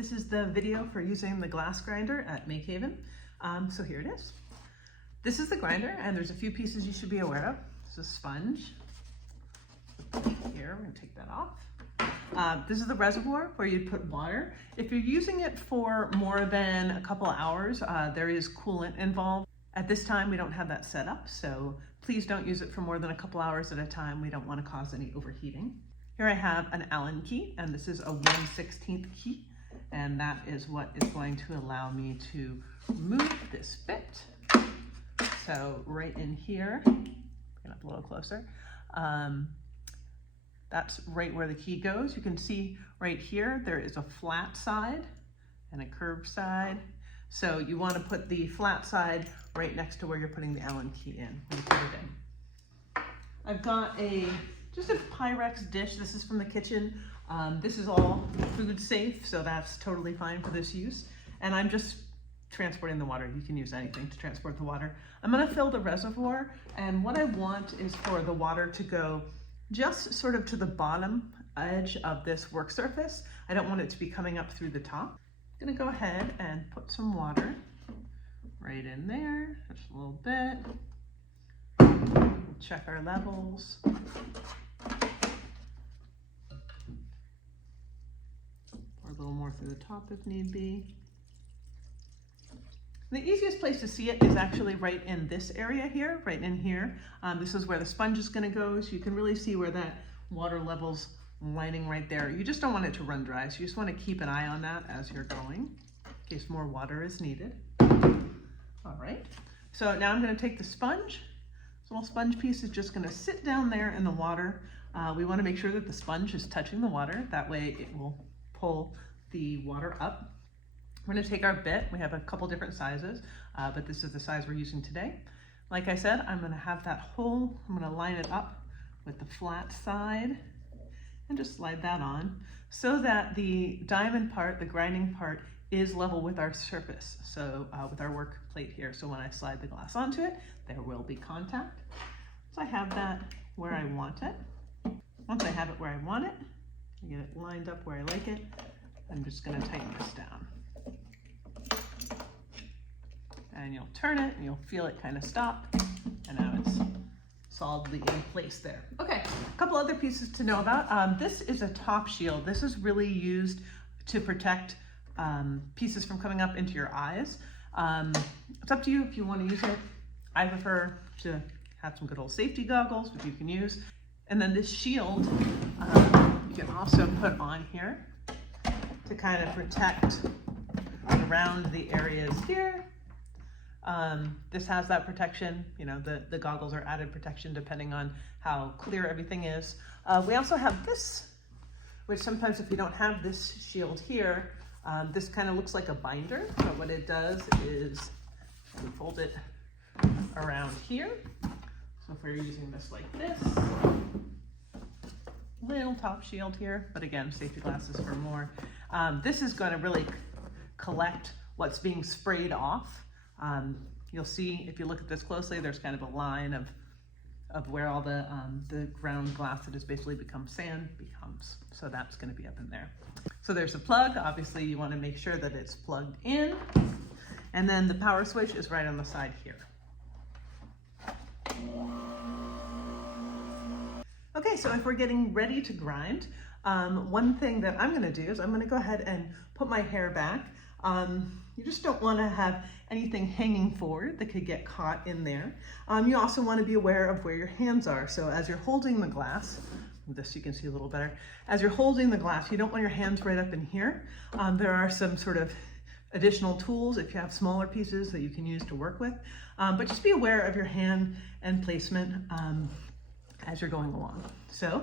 This is the video for using the glass grinder at MakeHaven. So here it is. This is the grinder, and there's a few pieces you should be aware of. This is a sponge. Here, we're gonna take that off. This is the reservoir where you'd put water. If you're using it for more than a couple of hours, there is coolant involved. At this time, we don't have that set up, so please don't use it for more than a couple hours at a time. We don't want to cause any overheating. Here I have an Allen key, and this is a 1/16 key, and that is what is going to allow me to move this bit. So right in here, get up a little closer, that's right where the key goes. You can see right here, there is a flat side and a curved side. So you want to put the flat side right next to where you're putting the Allen key in when you put it in. I've got just a Pyrex dish. This is from the kitchen. This is all food safe, so that's totally fine for this use. And I'm just transporting the water. You can use anything to transport the water. I'm going to fill the reservoir, and what I want is for the water to go just sort of to the bottom edge of this work surface. I don't want it to be coming up through the top. I'm going to go ahead and put some water right in there, just a little bit. We'll check our levels. Pour a little more through the top if need be. The easiest place to see it is actually right in this area here, right in here. This is where the sponge is going to go, so you can really see where that water level's lining right there. You just don't want it to run dry, so you just want to keep an eye on that as you're going, in case more water is needed. All right, so now I'm going to take the sponge. This little sponge piece is just going to sit down there in the water. We want to make sure that the sponge is touching the water. That way it will pull the water up. We're going to take our bit. We have a couple different sizes, but this is the size we're using today. Like I said, I'm going to have that hole. I'm going to line it up with the flat side and just slide that on so that the diamond part, the grinding part, is level with our surface, so with our work plate here. So when I slide the glass onto it, there will be contact. So I have that where I want it. Once I have it where I want it, I get it lined up where I like it, I'm just going to tighten this down. And you'll turn it and you'll feel it kind of stop, and now it's solidly in place there. Okay, a couple other pieces to know about. This is a top shield. This is really used to protect pieces from coming up into your eyes. It's up to you if you want to use it. I prefer to have some good old safety goggles, which you can use. And then this shield you can also put on here to kind of protect around the areas here. This has that protection, you know, the goggles are added protection depending on how clear everything is. We also have this, which sometimes if you don't have this shield here, this kind of looks like a binder. So what it does is we fold it around here. So if we're using this like this, little top shield here, but again, safety glasses for more. This is going to really collect what's being sprayed off. You'll see, if you look at this closely, there's kind of a line of where all the ground glass that has basically become sand becomes. So that's going to be up in there. So there's a plug. Obviously, you want to make sure that it's plugged in. And then the power switch is right on the side here. Okay, so if we're getting ready to grind, one thing that I'm going to do is I'm going to go ahead and put my hair back. You just don't want to have anything hanging forward that could get caught in there. You also want to be aware of where your hands are. So as you're holding the glass, this you can see a little better, as you're holding the glass, you don't want your hands right up in here. There are some sort of additional tools if you have smaller pieces that you can use to work with. But just be aware of your hand and placement as you're going along. So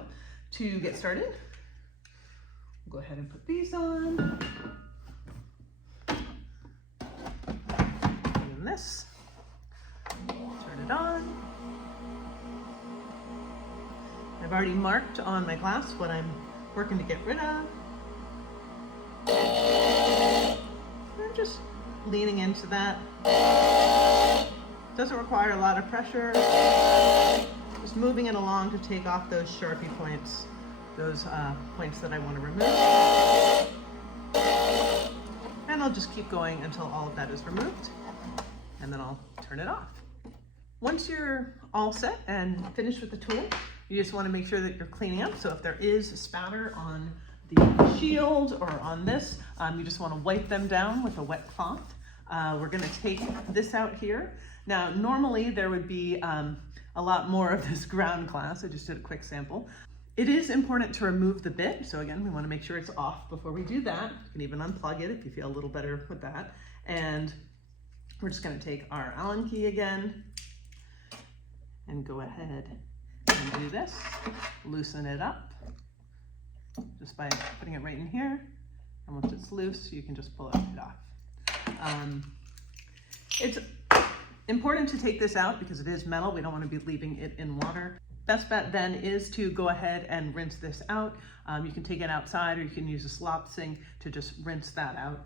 to get started, we'll go ahead and put these on. This, turn it on. I've already marked on my glass what I'm working to get rid of. I'm just leaning into that. Doesn't require a lot of pressure. Just moving it along to take off those Sharpie points, those points that I want to remove. I'll just keep going until all of that is removed, and then I'll turn it off. Once you're all set and finished with the tool, you just want to make sure that you're cleaning up. So if there is a spatter on the shield or on this, you just want to wipe them down with a wet cloth. We're going to take this out here. Now, normally there would be a lot more of this ground glass. I just did a quick sample. It is important to remove the bit. So again, we want to make sure it's off before we do that. You can even unplug it if you feel a little better with that. And we're just going to take our Allen key again and go ahead and do this. Loosen it up just by putting it right in here. And once it's loose, you can just pull it right off. It's important to take this out because it is metal. We don't want to be leaving it in water. Best bet then is to go ahead and rinse this out. You can take it outside, or you can use a slop sink to just rinse that out,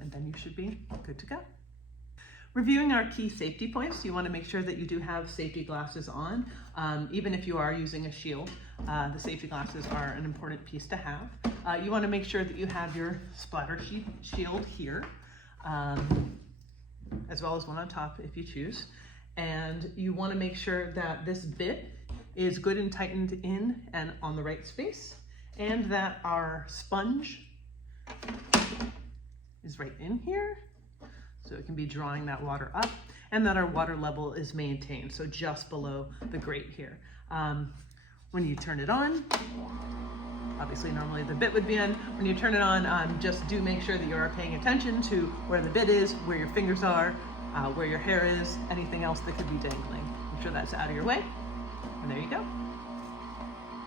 and then you should be good to go. Reviewing our key safety points, you want to make sure that you do have safety glasses on. Even if you are using a shield, the safety glasses are an important piece to have. You want to make sure that you have your splatter shield here, as well as one on top if you choose. And you want to make sure that this bit is good and tightened in and on the right space, and that our sponge is right in here, so it can be drawing that water up, and that our water level is maintained, so just below the grate here. When you turn it on, obviously normally the bit would be in. When you turn it on, just do make sure that you are paying attention to where the bit is, where your fingers are, where your hair is, anything else that could be dangling. Make sure that's out of your way, and there you go.